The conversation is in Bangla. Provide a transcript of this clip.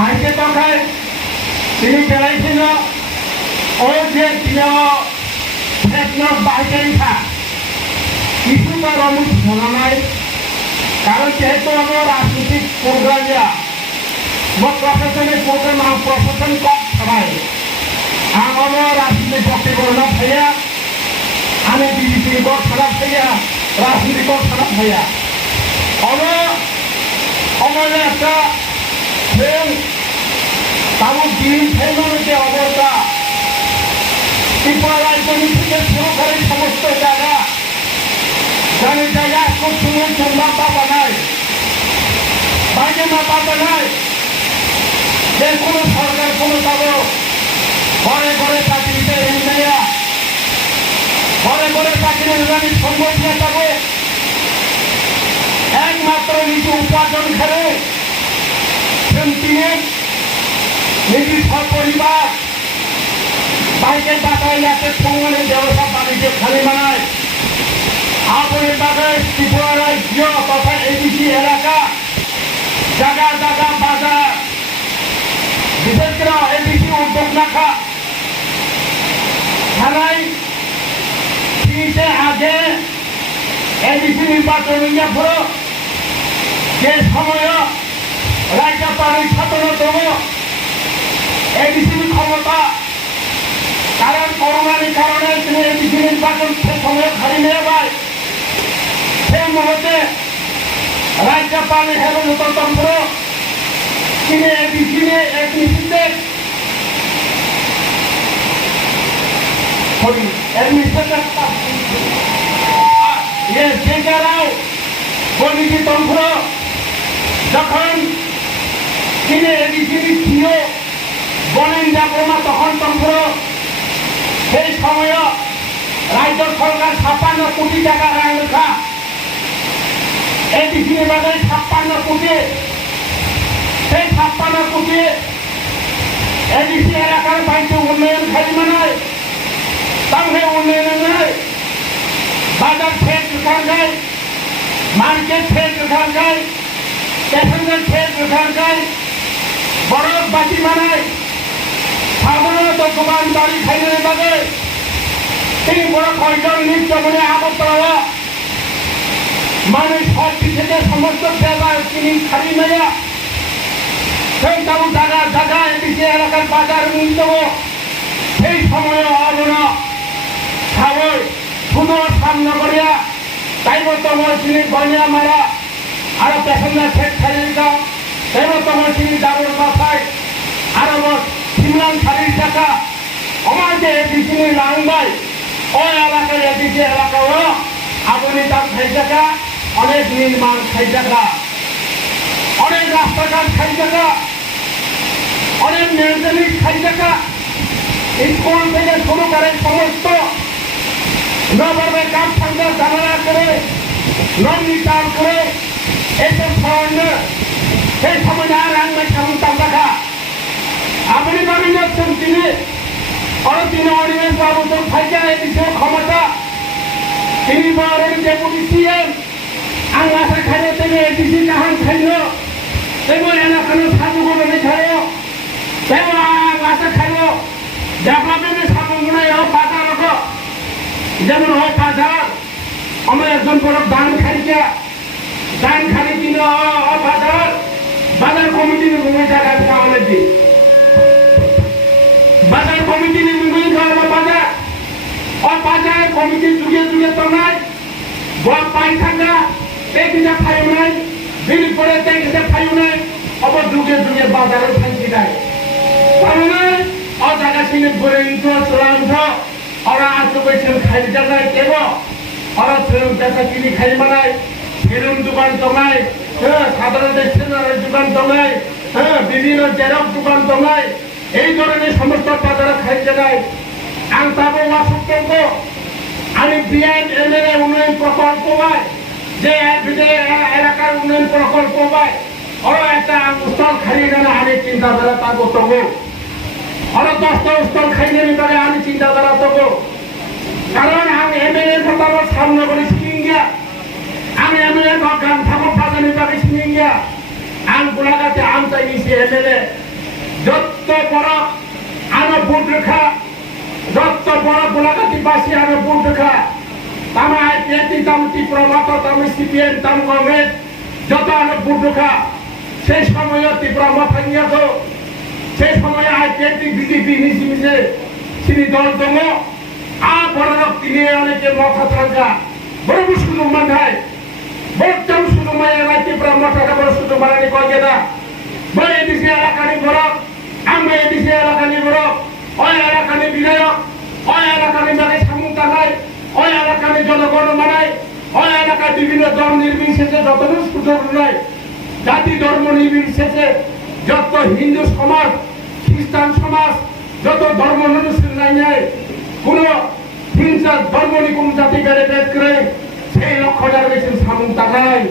আইকে তখায় তিনি চালাইছিল ও যে তিনি ফেকনক বাহিকারি থা কিছু তার অমুক শোনা নাই কারণ যেহেতু আমার রাজনৈতিক প্রোগ্রাম প্রশাসনিক প্রোগ্রাম প্রশাসন কম সবাই আমার রাজনৈতিক বক্তব্য ভাইয়া আমি বিজেপি বড় খারাপ ভাইয়া রাজনীতি বড় খারাপ ভাইয়া আমার একটা তাদের দিন ফেলুন যে অবস্থা ত্রিপুরা রাজধানী থেকে শুরু করে সমস্ত জায়গা খুব সুন্দর চুম্বা পাবা নাই বাইরে না পাবা নাই যে কোনো সরকার কোনো পাবো ঘরে ঘরে চাকরিতে নেয়া ঘরে ঘরে চাকরি সম্ভব না পাবো একমাত্র নিজে উপার্জন করে তিনি নিজের পরিবার বাইকে টাকায় যাতে সঙ্গে ব্যবসা বাণিজ্য খালি বানায় আপনার বাজারে ত্রিপুরা রাজ্য তথা এবিসি এলাকা জায়গা জায়গা বাজার বিশেষ করে এবিসি উদ্যোগ রাখা থানায় 30 আগে এবিসি নির্বাচন যে সময় রাজ্যপালের 17তম এবিসির ক্ষমতা কারণ করোনার কারণে তিনি এবিসি নির্বাচন সে সময় খালি নিয়ে পায় সেই মুহূর্তে রাজ্যপাল হেমন্ততন্ত্র তিনি এবিসিতে কমিটি তন্ত্র যখন তিনি এবিসির ছিল বলেন যাবো না তখন তন্ত্র সেই সময় রাজ্য সরকার 56 কোটি টাকা রায় লেখা এবিসি বাজারে 56 কোটি সেই 56 কোটি এবিসি এলাকার বাড়িতে উন্নয়ন খালি মানায় তাহলে উন্নয়ন নয় বাজার ফের দোকান যায় মার্কেট ফের দোকান যায় প্যাসেঞ্জার ফের দোকান যায় বড় বাটি বানায় সাধারণত দোকান বাড়ি খাইয়ে বাজে তিনি বড় কয়জন নিত্য বলে আগরতলা মানুষ সব থেকে সমস্ত জায়গা তিনি খালি মেয়া সেই তাও জায়গা জায়গা এদিকে এলাকার বাজার মূল্য সেই সময় অবনা খাবই শুধু সামনে করিয়া তাই তোমার তিনি বনিয়া মারা আর প্যাসেঞ্জার ফের খাইয়ে দাও তাই তোমার তিনি ডাবল মাথায় আরো সিমলান শাড়ির টাকা আমার যে এদিকে লাঙ্গাই ওই এলাকায় এদিকে এলাকা ও আপনি তার খাই টাকা অনেক নির্মাণ খাই টাকা অনেক রাস্তাঘাট খাই টাকা অনেক মেয়েদের খাই টাকা স্কুল থেকে শুরু করে সমস্ত নবাবের কাজ সন্ধ্যা জানালা করে নন্দিতাল করে এইসব ধরনের সেই সময় আর রান্না ক্ষমতা দেখা আপনি পাবেন যাচ্ছেন তিনি তিনি অনিমেষ বাবু তো থাইকা এদিকে ক্ষমতা তিনি বলেন ডেপুটি সিএম আং আশা খাইলে তিনি এদিকে কাহান খাইল তেমন এলাকানো সাধু করে খাইল তেমন আং আশা খাইল ডেভেলপমেন্টের সামগ্রী বাজার যেমন হয় বাজার আমরা একজন বড় দান খাইছে দান খালি কিনে বাজার বাজার কমিটির ভূমিকা রাখতে আমাদের দিন বাজার কমিটি নির্মাণ করা বাজার ও বাজার কমিটি যুগে যুগে তো নাই বড় পাই থাকা তেকিটা খাইও নাই বিল করে তেকিটা খাইও নাই অব যুগে যুগে বাজারে থাকি নাই তাহলে ও জায়গা কিনে ঘুরে ইন্টো চলান্ত ওরা আসতে পেয়েছেন খাই জায়গায় কেব ওরা ফিল্ম দেখা কিনে খাই মানায় ফিল্ম দোকান জমায় সাধারণ স্টেশনারি দোকান জমায় বিভিন্ন জেরক্স দোকান জমায় এই ধরনের সমস্ত বাজারে খাই জায়গায় আনতাবো ওয়াসুক্তঙ্গ আমি বিআইন এমএলএ উন্নয়ন প্রকল্প পাই যে এলাকার উন্নয়ন প্রকল্প পাই ওরা একটা স্থল খাইয়ে গেলে আমি চিন্তাধারা তা করতেব ওরা 10টা স্থল খাইয়ে নিতে আমি চিন্তাধারা তবো কারণ আমি এমএলএ কথা সামনে করে সিঙ্গিয়া আমি এমএলএ গান ঠাকুর বাজানি পাবে সিঙ্গিয়া আম গোলাঘাটে আম চাইছি এমএলএ যত বড় আনো বুট রেখা যত বড় গোলাঘাটিবাসী আনো বুট রেখা তামায় পেটি তামটি প্রমাত তামি সিপিএম তাম কংগ্রেস যত আনো বুট রেখা সেই সময় ত্রিপুরা মাথাঙ্গিয়া তো সেই সময় আইপিএটি বিজেপি মিশে তিনি দল দङ বড় তিনি অনেকে মাথা থাকা বড় সুযোগ মানধায় বড় সুযোগ মায়া ত্রিপুরা মাথাটা বড় সুযোগ মানানি কয়েদা বড় এদিকে এলাকানি বড় আমরা এদিকে এলাকানি বড় ওই এলাকানি বিধায়ক ওই এলাকানি মেঘে সামুক টাকায় ওই এলাকানি জনগণ মানায় ওই এলাকায় বিভিন্ন দল নির্বিশেষে যত সুযোগ নয় জাতি ধর্ম নির্বিশেষে যত হিন্দু সমাজ খ্রিস্টান সমাজ যত ধর্ম অনুষ্ঠান নেয় কোন হিংসা ধর্ম কোন জাতি বেড়ে বেদ করে সেই লক্ষ্য জানিয়েছেন সামুক টাকায়